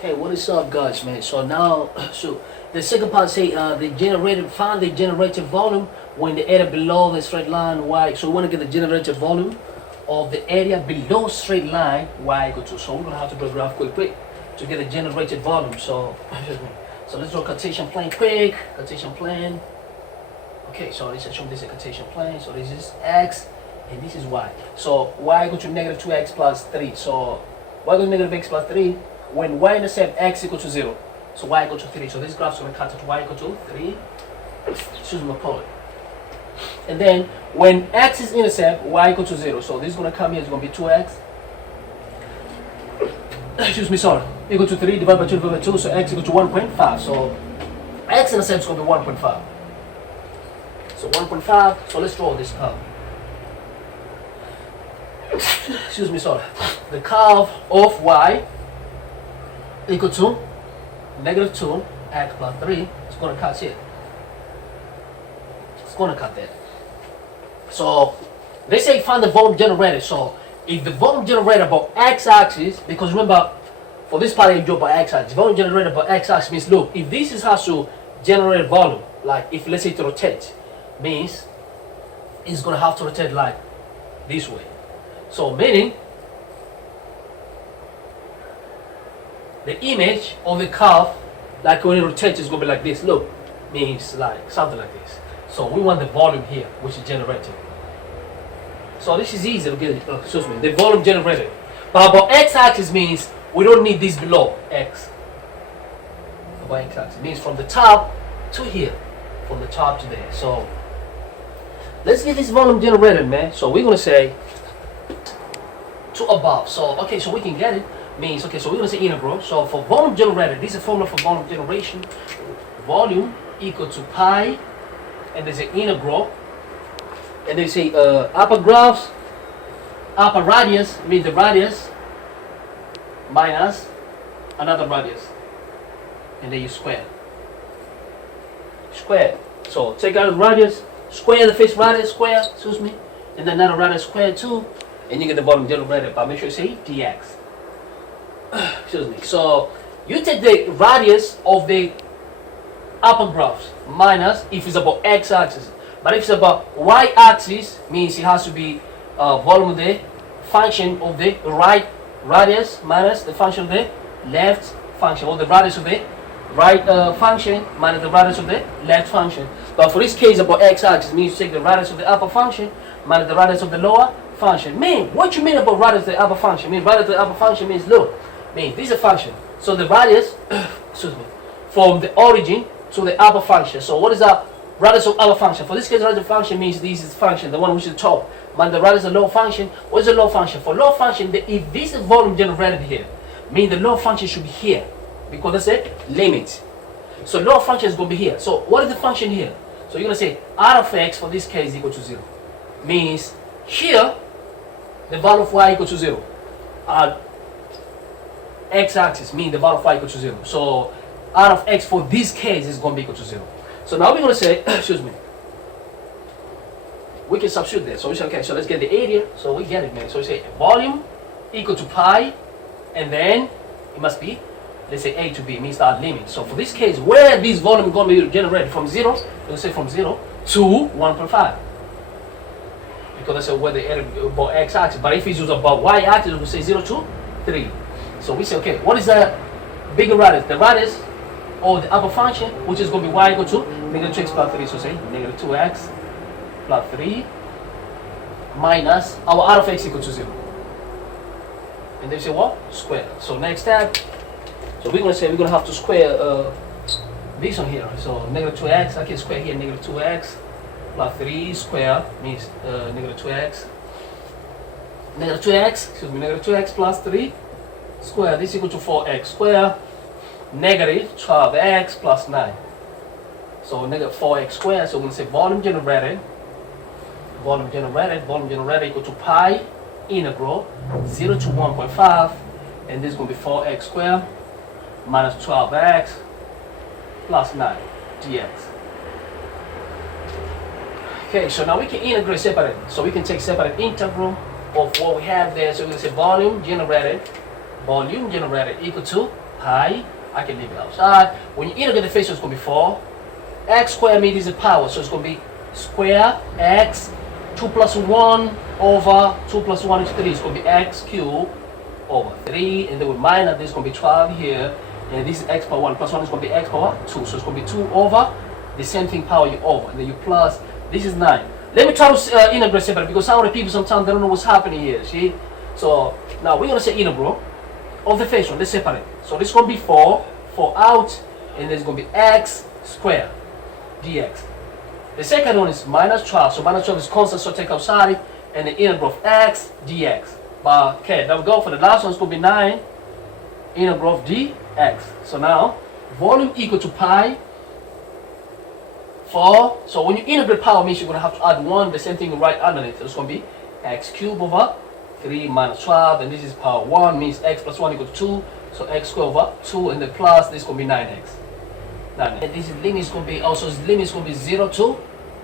Hey, what is up, guys, man? So now, so the second part say find the generated volume when the area below the straight line y. So we want to get the generated volume of the area below straight line y equal to. So we're gonna have to do a graph quick to get the generated volume. So, so let's draw a Cartesian plane quick. Cartesian plane. Okay, so let's assume this is a Cartesian plane. So this is x and this is y. So y equal to negative 2x plus 3. So y equal to negative x plus 3 when y-intercept x equal to 0. So y equal to 3. So this graph is going to cut to y equal to 3. Excuse me, call it. And then when x is intercept, y equal to 0. So this is going to come here, it's going to be 2x. Excuse me, sorry. Equal to 3 divided by 2 divided by 2. So x equal to 1.5. So x intercept is going to be 1.5. So 1.5. So let's draw this curve. Excuse me, sorry. The curve of y equal to negative 2 x plus 3. It's going to cut here. It's going to cut there. So they say find the volume generated. So if the volume generated by x-axis, because remember for this part I draw by x-axis, volume generated by x-axis means, look, if this is has to generate volume, like if let's say to rotate, means it's going to have to rotate like this way. So meaning the image of the curve, like when it rotates, is going to be like this. Look, means like something like this. So we want the volume here, which is generated. So this is easy to get. Excuse me, the volume generated. But about x-axis means we don't need this below x. About x-axis means from the top to here, from the top to there. So let's get this volume generated, man. So we're gonna say to above. So okay, so we can get it. Means okay, so we're gonna say integral. So for volume generated, this is a formula for volume generation. Volume equal to pi, and there's an integral, and they say upper graphs, upper radius means the radius minus another radius, and then you square. So take out the radius, square the first radius, square, excuse me, and then another radius square too, and you get the volume generated. But make sure you say dx. Excuse me. So you take the radius of the upper graphs minus if it's about x-axis, but if it's about y-axis, means it has to be volume of the function of the right radius minus the function of the left function, or the radius of the right function minus the radius of the left function. But for this case about x-axis, means you take the radius of the upper function minus the radius of the lower function. Man, what you mean about radius of the upper function? Means radius of the upper function means, look, means this is a function. So the radius, excuse me, from the origin to the upper function. So what is the radius of upper function? For this case, radius of function means this is function, the one which is top. But the radius of low function, what is the low function? For low function, if this is volume generated here, means the low function should be here, because that's a limit. So low function is going to be here. So what is the function here? So you're going to say r of x for this case equal to 0. Means here, the value of y equal to 0. X-axis means the value of y equal to 0. So r of x for this case is going to be equal to 0. So now we're going to say, excuse me, we can substitute there. So we say, okay, so let's get the area. So we get it, man. So we say volume equal to pi, and then it must be, let's say a to b, means our limit. So for this case, where this volume is going to be generated from 0, we'll say from 0 to 1.5. Because that's where the area about x-axis. But if it's used about y-axis, we'll say 0 to 3. So we say, okay, what is the bigger radius? The radius or the upper function, which is going to be y equal to negative 2x plus 3. So say negative 2x plus 3 minus our r of x equal to 0. And then you say what? Square. So next step, so we're going to say we're going to have to square this one here. So negative 2x, I can square here negative 2x plus 3 square means negative 2x. Negative 2x, excuse me, negative 2x plus 3 square, this is equal to 4x square, negative 12x plus 9. So negative 4x squared, so we're going to say volume generated equal to pi integral 0 to 1.5, and this is going to be 4x squared minus 12x plus 9 dx. Okay, so now we can integrate separate. So we can take separate integral of what we have there. So we're going to say volume generated equal to pi. I can leave it outside. When you integrate the face, so it's going to be 4. X squared means is a power, so it's going to be square x 2 plus 1 over 2 plus 1 is 3. It's going to be x cubed over 3, and then with minus, this is going to be 12 here, and this is x power 1 plus 1 is going to be x power 2. So it's going to be 2 over the same thing power you over, and then you plus. This is 9. Let me try to integrate separate because some of the people sometimes they don't know what's happening here. See? So now we're going to say integral of the first one. Let's separate. So this is going to be 4 out, and there's going to be x squared dx. The second one is minus 12. So minus 12 is constant, so take outside, and the integral of x dx. But okay, now we go for the last one. It's going to be 9 integral of dx. So now volume equal to pi 4. So when you integrate power, means you're going to have to add 1, the same thing right underneath. So it's going to be x cubed over 3 minus 12, and this is power 1, means x plus 1 equals 2. So x squared over 2, and the plus, this is going to be 9x. 9x. And this limit is going to be, also limit is going to be 0 to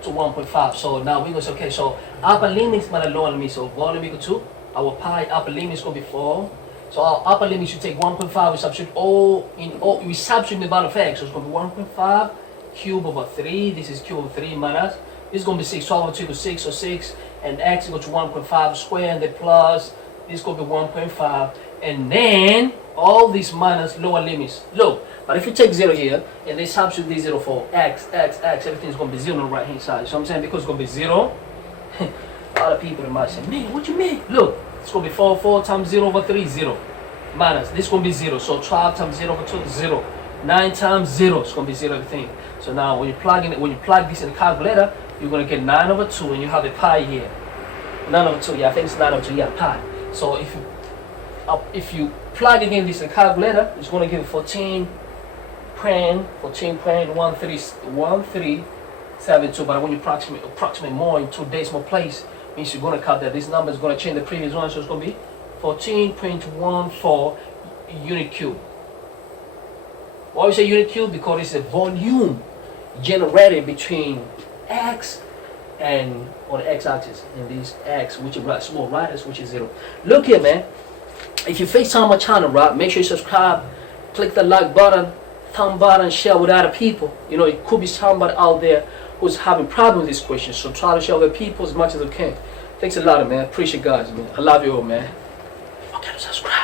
1.5. So now we're going to say, okay, so upper limit is minus lower limit. So volume equal to our pi upper limit is going to be 4. So our upper limit should take 1.5. We substitute we substitute the value of x. So it's going to be 1.5 cube over 3. This is cube over 3 minus. This is going to be 6. 12 over 2 equals 6. So 6. And x equal to 1.5 square. And the plus. This is going to be 1.5. And then all these minus lower limits. Look. But if you take 0 here. And they substitute this 0 for x. Everything is going to be 0 on the right hand side. So I'm saying because it's going to be 0. A lot of people might say, man, what you mean? Look. It's going to be 4 times 0 over 3. 0. Minus. This is going to be 0. So 12 times 0 over 2 is 0. 9 times 0 is going to be 0 everything. So now when you plug this in the calculator, you're going to get 9 over 2, and you have a pi here. 9 over 2, yeah, I think it's 9 over 2, yeah, pi. So if you plug again this in the calculator, it's going to give you 14.1372. But when you approximate more in 2 days more place, means you're going to cut that. This number is going to change the previous one, so it's going to be 14.14 unit cube. Why we say unit cube? Because it's a volume generated between x and on the x-axis, and this x, which is right, small radius, which is 0. Look here, man. If you FaceTime my channel, right, make sure you subscribe, click the like button, thumb button, share with other people. You know, it could be somebody out there who's having problems with this question, so try to share with people as much as I can. Thanks a lot, man. Appreciate guys, man. I love you all, man. Okay, subscribe.